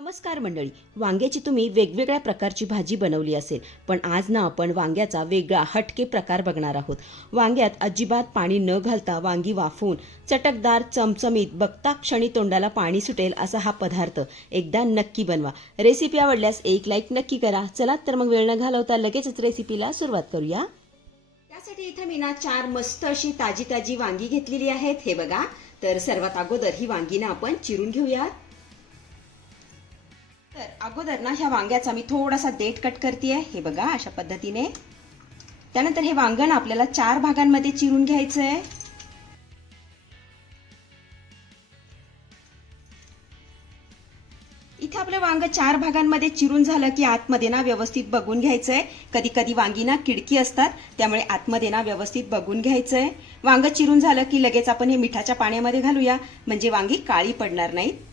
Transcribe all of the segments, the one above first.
नमस्कार मंडळी. वांग्याची तुम्ही वेगवेगळ्या प्रकारची भाजी बनवली असेल पण आज ना आपण वांग्याचा वेगळा हटके प्रकार बघणार आहोत. वांग्यात अजिबात पाणी न घालता वांगी वाफवून चटकदार चमचमीत बघता क्षणी तोंडाला पाणी सुटेल असा हा पदार्थ एकदा नक्की बनवा. रेसिपी आवडल्यास एक लाईक नक्की करा. चला तर मग वेळ न घालवता लगेचच रेसिपीला सुरुवात करूया. त्यासाठी इथं मी ना चार मस्त अशी ताजी ताजी वांगी घेतलेली आहेत. हे बघा. तर सर्वात अगोदर ही वांगी ना आपण चिरून घेऊयात. तर अगोदर ना ह्या वांग्याचा मी थोडासा देठ कट करते हे बघा अशा पद्धतीने. त्यानंतर हे वांगण आपल्याला चार भागांमध्ये चिरून घ्यायचं आहे इथे आपलं वांग चार भागांमध्ये चिरून झालं की आतमध्ये ना व्यवस्थित बघून घ्यायचं आहे कधी कधी वांगी ना किडकी असतात त्यामुळे आतमध्ये ना व्यवस्थित बघून घ्यायचं आहे वांग चिरून झालं की लगेच आपण हे मिठाच्या पाण्यामध्ये घालूया. म्हणजे वांगी काळी पडणार नाहीत.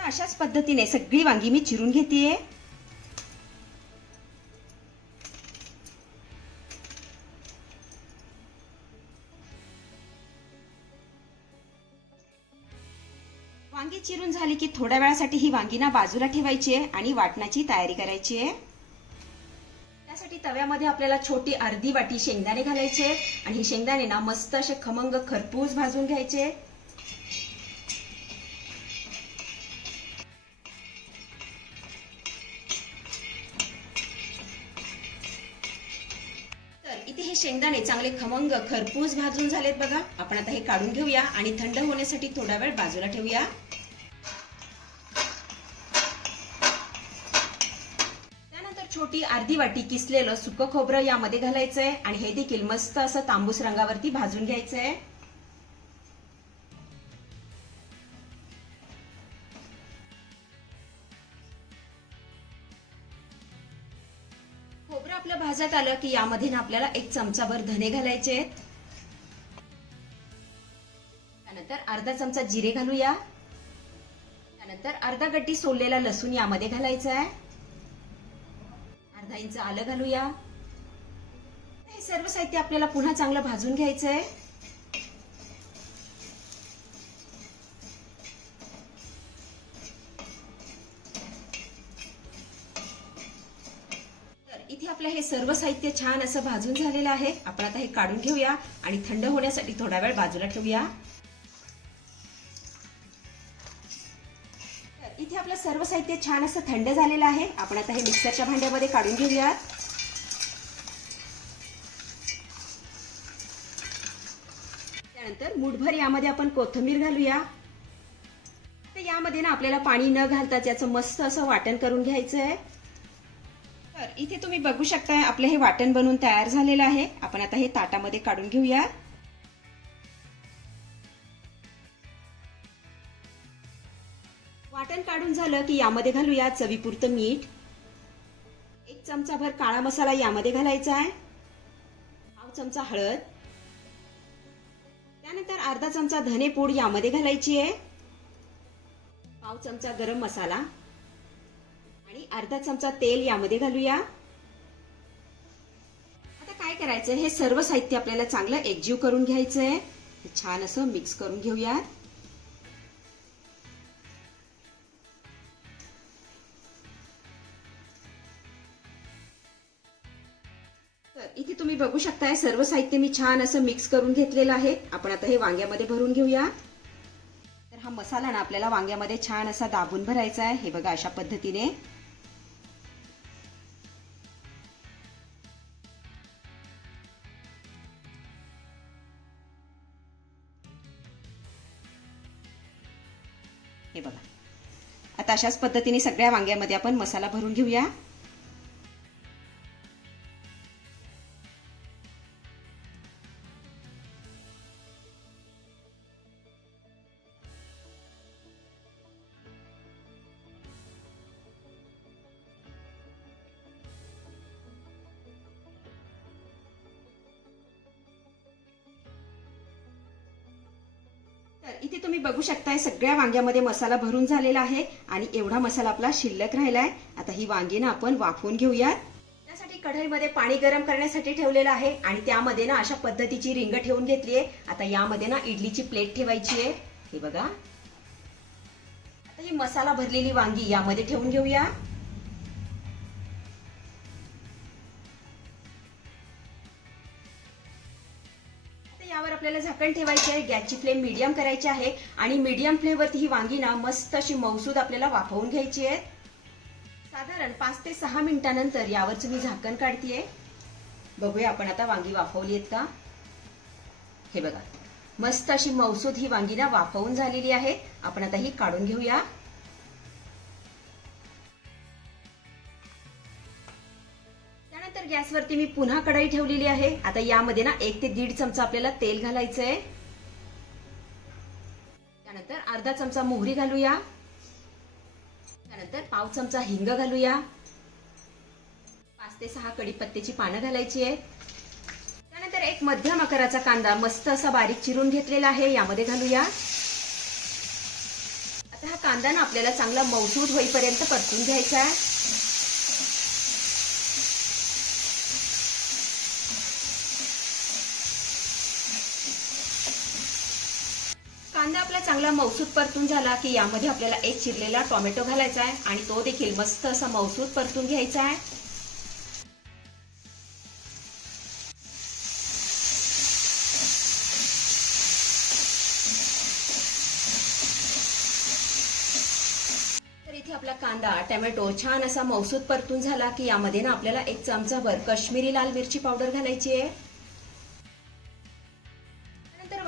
आता अशाच पद्धतीने सगळी वांगी मी चिरून घेतेय. वांगी चिरून झाली की थोड्या वेळासाठी ही वांगी ना बाजूला ठेवायची आहे आणि वाटणाची तयारी करायची आहे. त्यासाठी तव्यामध्ये आपल्याला छोटी अर्धी वाटी शेंगदाणे घालायचे आणि हे शेंगदाणे ना मस्त असे खमंग खरपूस भाजून घ्यायचे इथे हे शेंगदाणे चांगले खमंग खरपूस भाजून झालेत बघा. आपण आता हे काढून घेऊया आणि थंड होण्यासाठी थोडा वेळ बाजूला ठेवूया. त्यानंतर छोटी अर्धी वाटी किसलेलं सुकं खोबरं यामध्ये घालायचंय आणि हे देखील मस्त असं तांबूस रंगावरती भाजून घ्यायचंय. लक्षात आलं की यामध्ये ना आपल्याला एक चमचाभर धने घालायचे आहेत. त्यानंतर अर्धा चमचा जिरे घालूया. त्यानंतर अर्धा गड्डी सोललेला लसूण यामध्ये घालायचा आहे. अर्धा इंच आलं घालूया. हे सर्व साहित्य आपल्याला पुन्हा चांगलं भाजून घ्यायचं आहे आपलं हे सर्व साहित्य छान असं भाजून झालेलं आहे. आपण आता हे काढून घेऊया आणि थंड होण्यासाठी थोडा वेळ बाजूला ठेवूया. तर इथे आपलं सर्व साहित्य छान असं थंड झालेलं आहे. आपण आता हे मिक्सरच्या भांड्यामध्ये काढून घेऊया त्यानंतर मुठभर यामध्ये आपण कोथिंबीर घालूया. तर यामध्ये ना आपल्याला पाणी न घालताच याचं मस्त असं वाटण करून घ्यायचं आहे तर इथे तुम्ही बघू शकताय आपलं हे वाटण बनवून तयार झालेलं आहे. आपण आता हे ताटामध्ये काढून घेऊया. वाटण काढून झालं की यामध्ये घालूया चवीपुरतं मीठ. एक चमचाभर काळा मसाला यामध्ये घालायचा आहे. पाव चमचा हळद. त्यानंतर अर्धा चमचा धनेपूड यामध्ये घालायची आहे. पाव चमचा गरम मसाला. आणि अर्धा चमचा तेल यामध्ये घालूया. आता काय करायचं हे सर्व साहित्य आपल्याला चांगलं एकजीव करून घ्यायचं आहे छान असं मिक्स करून घेऊया तर इथे तुम्ही बघू शकताय सर्व साहित्य मी छान असं मिक्स करून घेतलेलं आहे. आपण आता हे वांग्यामध्ये भरून घेऊया. तर हा मसाला ना आपल्याला वांग्यामध्ये छान असा दाबून भरायचा आहे. हे बघा अशा पद्धतीने. हे बघा. आता अशाच पद्धतीने सगळ्या वांग्यामध्ये आपण मसाला भरून घेऊया. तर इथे तुम्ही बघू शकताय सगळ्या वांग्यामध्ये मसाला भरून झालेला आहे आणि एवढा मसाला आपला शिल्लक राहिलाय. आता ही वांगी ना आपण वाफवून घेऊयात. त्यासाठी कढईमध्ये पाणी गरम करण्यासाठी ठेवलेलं आहे आणि त्यामध्ये ना अशा पद्धतीची रिंग ठेवून घेतली आहे. आता यामध्ये ना इडलीची प्लेट ठेवायची आहे. हे बघा. आता ही मसाला भरलेली वांगी यामध्ये ठेवून घेऊया. यावर आपल्याला झाकण ठेवायचे आहे. गॅसची फ्लेम मीडियम करायची आहे. आणि मीडियम फ्लेमवरती ही वांगी ना मस्त अशी मौसूद आपल्याला वाफवून घ्यायची आहे. साधारण पाच ते सहा मिनिटानंतर यावरच मी झाकण काढतीये. बघूया आपण आता वांगी वाफवली आहेत का? हे बघा. मस्त अशी मौसूद ही वांगी ना वाफवून झालेली आहे. आपण आता ही काढून घेऊया. गॅसवरती मी पुन्हा कढाई ठेवलेली आहे. आता यामध्ये ना एक ते दीड चमचा आपल्याला तेल घालायचं आहे त्यानंतर अर्धा चमचा मोहरी घालूया. त्यानंतर पाव चमचा हिंग घालूया. पाच ते सहा कडीपत्त्याची पानं घालायची आहे त्यानंतर एक मध्यम आकाराचा कांदा मस्त असा बारीक चिरून घेतलेला आहे. यामध्ये घालूया. आता हा कांदा ना आपल्याला चांगला मौसूद होईपर्यंत परतून घ्यायचा आहे कांदा आपला चांगला मौसूद परतून झाला की यामध्ये आपल्याला एक चिरलेला टोमॅटो घालायचा आहे आणि तो देखील मस्त असा मौसूद परतून घ्यायचा आहे. तर इथे आपला कांदा टोमॅटो छान असा मौसूद परतून झाला की यामध्ये ना आपल्याला एक चमचाभर काश्मीरी लाल मिरची पावडर घालायची आहे.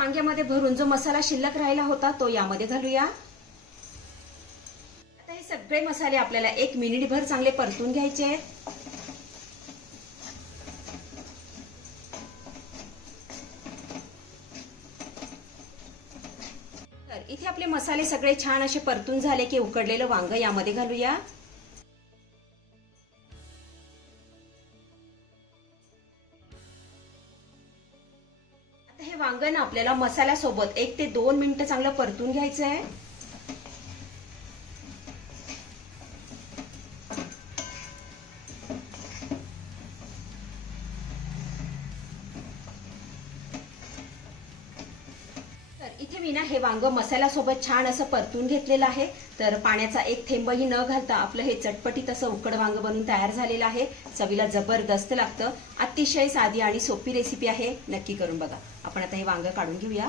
वांग्यामध्ये भरून जो मसाला शिल्लक राहिला होता तो यामध्ये घालूया. आता हे सगळे मसाले आपल्याला एक मिनिटभर चांगले परतून घ्यायचे आहेत. तर इथे आपले मसाले सगळे छान असे परतून झाले की उकडलेलं वांग यामध्ये घालूया. हे वांगण आपल्याला मसाल्यासोबत एक ते दोन मिनिटं चांगलं परतून घ्यायचं आहे. इथे मी ना हे वांग मसाल्यासोबत छान असं परतून घेतलेलं आहे. तर पाण्याचा एक थेंबही न घालता आपलं हे चटपटीत असं उकड वांग बनून तयार झालेलं आहे. चवीला जबरदस्त लागतं. अतिशय साधी आणि सोपी रेसिपी आहे. नक्की करून बघा. आपण आता हे वांग काढून घेऊया.